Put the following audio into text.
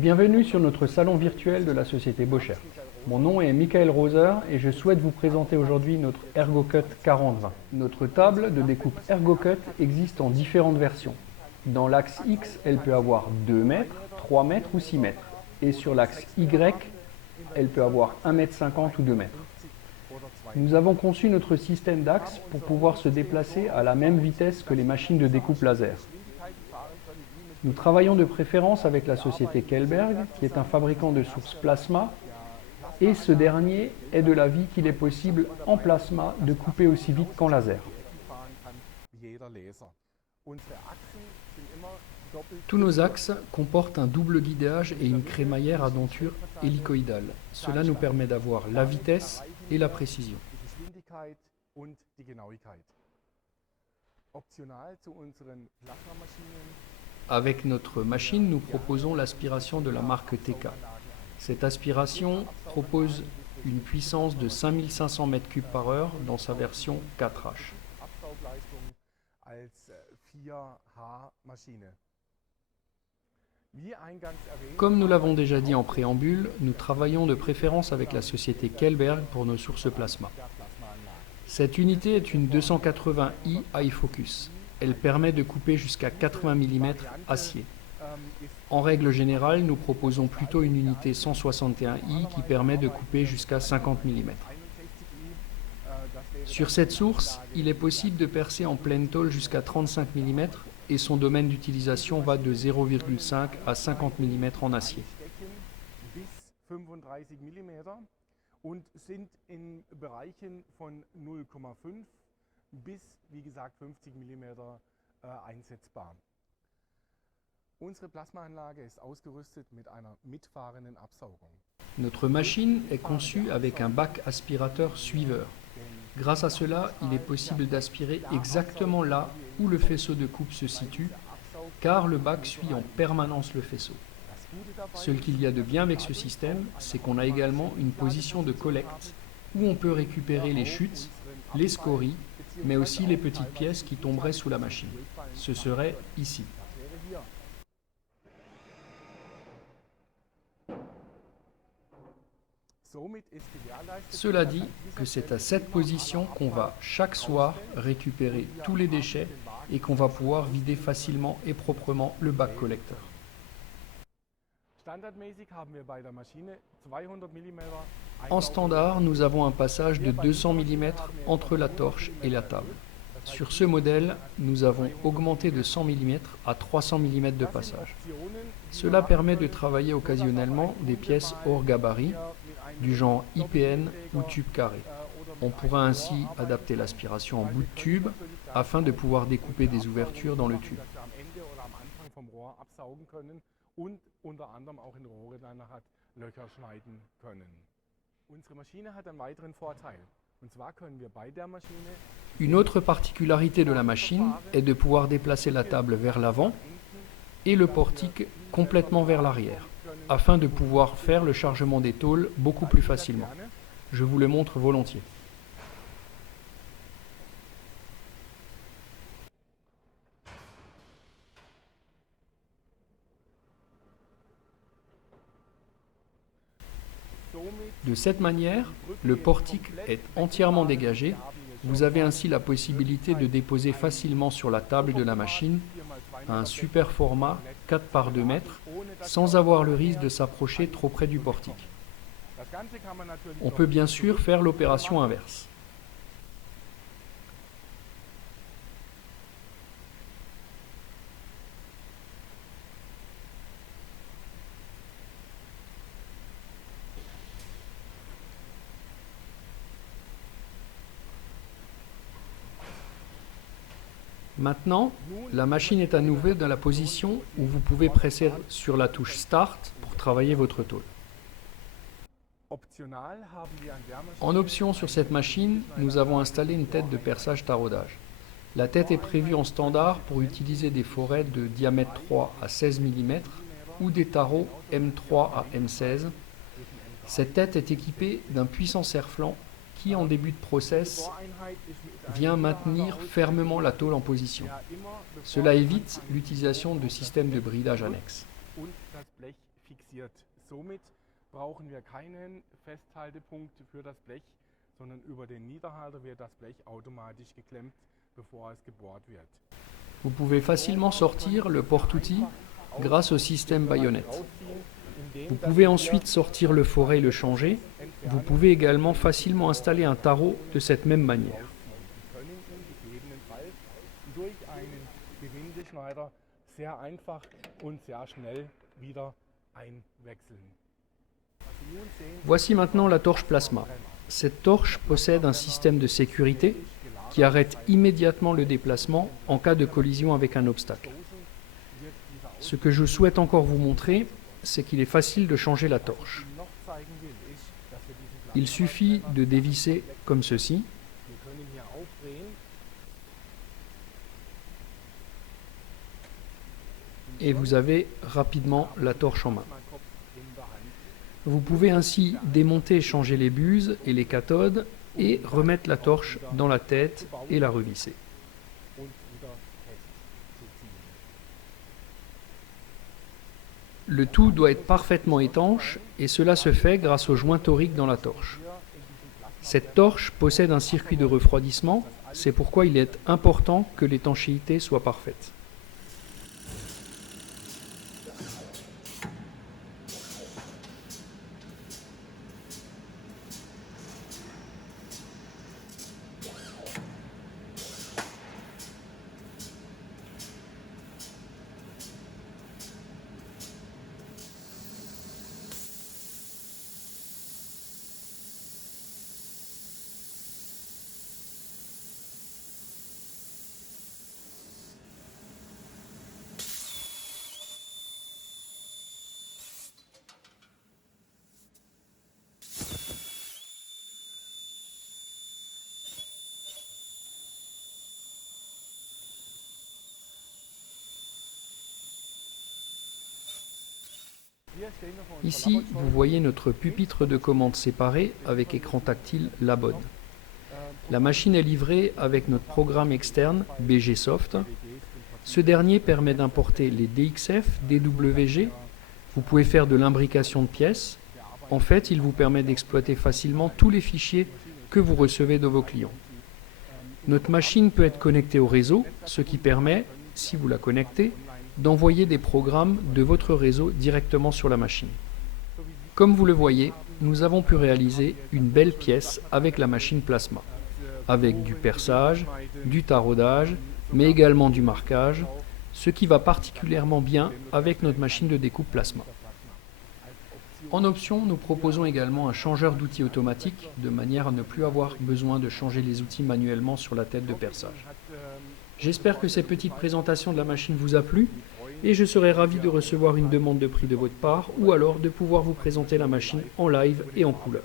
Bienvenue sur notre salon virtuel de la société Bocher. Mon nom est Michael Roser et je souhaite vous présenter aujourd'hui notre ErgoCut 4020. Notre table de découpe ErgoCut existe en différentes versions. Dans l'axe X, elle peut avoir 2 mètres, 3 mètres ou 6 mètres. Et sur l'axe Y, elle peut avoir 1,50 m ou 2 mètres. Nous avons conçu notre système d'axe pour pouvoir se déplacer à la même vitesse que les machines de découpe laser. Nous travaillons de préférence avec la société Kelberg, qui est un fabricant de sources plasma, et ce dernier est de l'avis qu'il est possible en plasma de couper aussi vite qu'en laser. Tous nos axes comportent un double guidage et une crémaillère à denture hélicoïdale. Cela nous permet d'avoir la vitesse et la précision. Avec notre machine, nous proposons l'aspiration de la marque TK. Cette aspiration propose une puissance de 5500 m3 par heure dans sa version 4H. Comme nous l'avons déjà dit en préambule, nous travaillons de préférence avec la société Kelberg pour nos sources plasma. Cette unité est une 280i High Focus. Elle permet de couper jusqu'à 80 mm acier. En règle générale, nous proposons plutôt une unité 161i qui permet de couper jusqu'à 50 mm. Sur cette source, il est possible de percer en pleine tôle jusqu'à 35 mm et son domaine d'utilisation va de 0,5 à 50 mm en acier. Und sind in Bereichen von 0,5 bis, wie gesagt, 50 mm einsetzbar. Unsere Plasmaanlage ist ausgerüstet mit einer mitfahrenden Absaugung. Notre machine est conçue avec un bac aspirateur suiveur. Grâce à cela, il est possible d'aspirer exactement là où le faisceau de coupe se situe, car le bac suit en permanence le faisceau. Ce qu'il y a de bien avec ce système, c'est qu'on a également une position de collecte où on peut récupérer les chutes, les scories, mais aussi les petites pièces qui tomberaient sous la machine. Ce serait ici. Cela dit que c'est à cette position qu'on va chaque soir récupérer tous les déchets et qu'on va pouvoir vider facilement et proprement le bac collecteur. En standard, nous avons un passage de 200 mm entre la torche et la table. Sur ce modèle, nous avons augmenté de 100 mm à 300 mm de passage. Cela permet de travailler occasionnellement des pièces hors gabarit, du genre IPN ou tube carré. On pourra ainsi adapter l'aspiration en bout de tube afin de pouvoir découper des ouvertures dans le tube. Und unter anderem auch in Rohre dann nachher Löcher schneiden können. Unsere Maschine hat einen weiteren Vorteil. Und zwar können wir bei der Maschine. Une autre particularité de la machine est de pouvoir déplacer la table vers l'avant et le portique complètement vers l'arrière, afin de pouvoir faire le chargement des tôles beaucoup plus facilement. Je vous le montre volontiers. De cette manière, le portique est entièrement dégagé. Vous avez ainsi la possibilité de déposer facilement sur la table de la machine un super format 4 par 2 mètres sans avoir le risque de s'approcher trop près du portique. On peut bien sûr faire l'opération inverse. Maintenant, la machine est à nouveau dans la position où vous pouvez presser sur la touche Start pour travailler votre tôle. En option sur cette machine, nous avons installé une tête de perçage taraudage. La tête est prévue en standard pour utiliser des forets de diamètre 3 à 16 mm ou des tarots M3 à M16. Cette tête est équipée d'un puissant serre-flanc qui, en début de process, vient maintenir fermement la tôle en position. Cela évite l'utilisation de systèmes de bridage annexes. fixiert. Somit brauchen wir keinen Festhaltepunkt für das Blech, sondern über den Niederhalter wird das Blech automatisch geklemmt, bevor es gebohrt wird. Vous pouvez facilement sortir le porte-outil grâce au système baïonnette. Vous pouvez ensuite sortir le foret et le changer. Vous pouvez également facilement installer un tarot de cette même manière. Sie können ihn gegebenenfalls durch einen Gewindeschneider sehr einfach und sehr schnell wieder einwechseln. Voici maintenant la torche plasma. Cette torche possède un système de sécurité qui arrête immédiatement le déplacement en cas de collision avec un obstacle. Ce que je souhaite encore vous montrer, c'est qu'il est facile de changer la torche. Noch zeigen will, ist, dass wir diesen Il suffit de dévisser comme ceci. Wir können hier aufdrehen. Et vous avez rapidement la torche en main. Kopf in der Hand. Vous pouvez ainsi démonter et changer les buses et les cathodes et remettre la torche dans la tête et la revisser. Und wieder festzuziehen. Le tout doit être parfaitement étanche et cela se fait grâce au joint torique dans la torche. Cette torche possède un circuit de refroidissement, c'est pourquoi il est important que l'étanchéité soit parfaite. Ici, vous voyez notre pupitre de commande séparé avec écran tactile Labode. La machine est livrée avec notre programme externe BG Soft. Ce dernier permet d'importer les DXF, DWG. Vous pouvez faire de l'imbrication de pièces. En fait, il vous permet d'exploiter facilement tous les fichiers que vous recevez de vos clients. Notre machine peut être connectée au réseau, ce qui permet, si vous la connectez, d'envoyer des programmes de votre réseau directement sur la machine. Comme vous le voyez, nous avons pu réaliser une belle pièce avec la machine plasma, avec du perçage, du taraudage, mais également du marquage, ce qui va particulièrement bien avec notre machine de découpe plasma. En option, nous proposons également un changeur d'outils automatique, de manière à ne plus avoir besoin de changer les outils manuellement sur la tête de perçage. J'espère que cette petite présentation de la machine vous a plu et je serai ravi de recevoir une demande de prix de votre part ou alors de pouvoir vous présenter la machine en live et en couleur.